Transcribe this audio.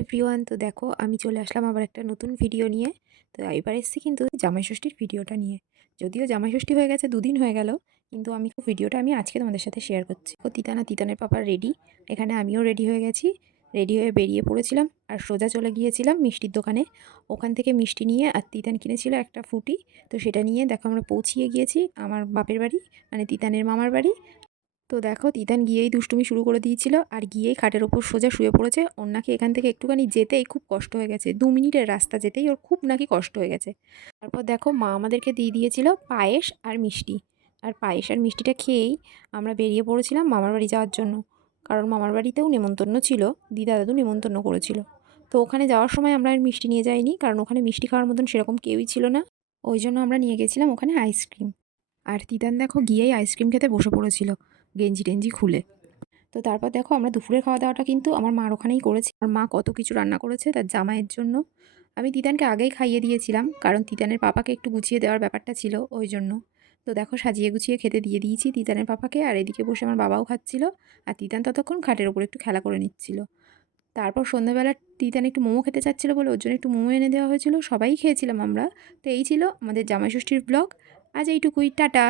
Everyone, তো দেখো আমি চলে আসলাম আবার একটা নতুন ভিডিও নিয়ে। তো এবার এসেছি কিন্তু জামাই ষষ্ঠীর ভিডিওটা নিয়ে। যদিও জামাই ষষ্ঠী হয়ে গেছে, দুদিন হয়ে গেল, কিন্তু ভিডিওটা আমি আজকে তোমাদের সাথে শেয়ার করছি। ও তিতানের পাপা রেডি, এখানে আমিও রেডি হয়ে গেছি। রেডি হয়ে বেরিয়ে পড়েছিলাম আর সোজা চলে গিয়েছিলাম মিষ্টির দোকানে। ওখান থেকে মিষ্টি নিয়ে আর তিতান কিনেছিল একটা ফুটি। তো সেটা নিয়ে দেখো আমরা পৌঁছিয়ে গিয়েছি আমার বাপের বাড়ি, মানে তিতানের মামার বাড়ি। তো দেখো তিতান গিয়েই দুষ্টুমি শুরু করে দিয়েছিল আর গিয়েই খাটের ওপর সোজা শুয়ে পড়েছে। ওর নাকি এখান থেকে একটুখানি যেতেই খুব কষ্ট হয়ে গেছে, 2 মিনিটের রাস্তা যেতেই ওর খুব নাকি কষ্ট হয়ে গেছে। তারপর দেখো মা আমাদেরকে দিয়ে দিয়েছিল পায়েস আর মিষ্টি। আর পায়েস আর মিষ্টিটা খেয়েই আমরা বেরিয়ে পড়েছিলাম মামার বাড়ি যাওয়ার জন্য। কারণ মামার বাড়িতেও নেমন্তন্ন ছিল, দিদা দাদু নেমন্তন্ন করেছিল। তো ওখানে যাওয়ার সময় আমরা আর মিষ্টি নিয়ে যাইনি, কারণ ওখানে মিষ্টি খাওয়ার মতন সেরকম কেউই ছিল না। ওই জন্য আমরা নিয়ে গেছিলাম ওখানে আইসক্রিম। আর তিতান দেখো গিয়েই আইসক্রিম খেতে বসে পড়েছিল, গেঞ্জি টেঞ্জি খুলে। তো তারপর দেখো আমরা দুপুরের খাওয়া দাওয়াটা কিন্তু আমার মার ওখানেই করেছি। আমার মা কত কিছু রান্না করেছে তার জামাইয়ের জন্য। আমি তিতানকে আগেই খাইয়ে দিয়েছিলাম, কারণ তিতানের পাপাকে একটু গুছিয়ে দেওয়ার ব্যাপারটা ছিল ওই জন্য। তো দেখো সাজিয়ে গুছিয়ে খেতে দিয়ে দিয়েছি তিতানের পাপাকে, আর এদিকে বসে আমার বাবাও খাচ্ছিল। আর তিতান ততক্ষণ খাটের ওপর একটু খেলা করে নিচ্ছিল। তারপর সন্ধ্যাবেলা তিতান একটু মোমো খেতে চাচ্ছিলো বলে ওর জন্য একটু মোমো এনে দেওয়া হয়েছিল, সবাই খেয়েছিলাম আমরা। তো এই ছিল আমাদের জামাই ষষ্ঠীর ব্লগ। আজ এইটুকুই, টাটা।